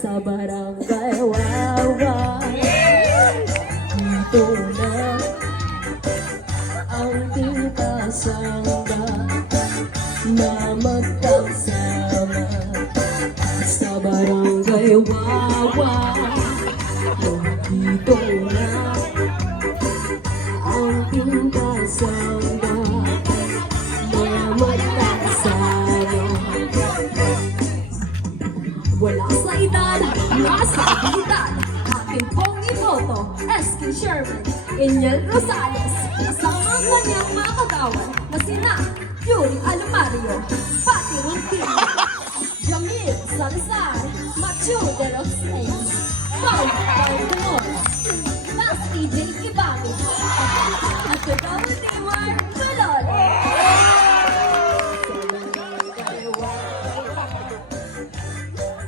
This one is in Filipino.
Sa barangay Wawa, dito na ang tingkasangga na magkasama. Sa barangay Wawa, dito na ang tingkasangga na magkasama. Wala sa edad, nasa abilidad. Akin pong iboto, Eskin Sherman, Eniel Rosales. Kasama ang kanyang mga kagawan na sina Yuri Alumario, Pati Rumpino, Jamil Salazar, Machu de los Reyes, Paul Palmor, Mas EJ Ibami, at Kagawang Timor, Malo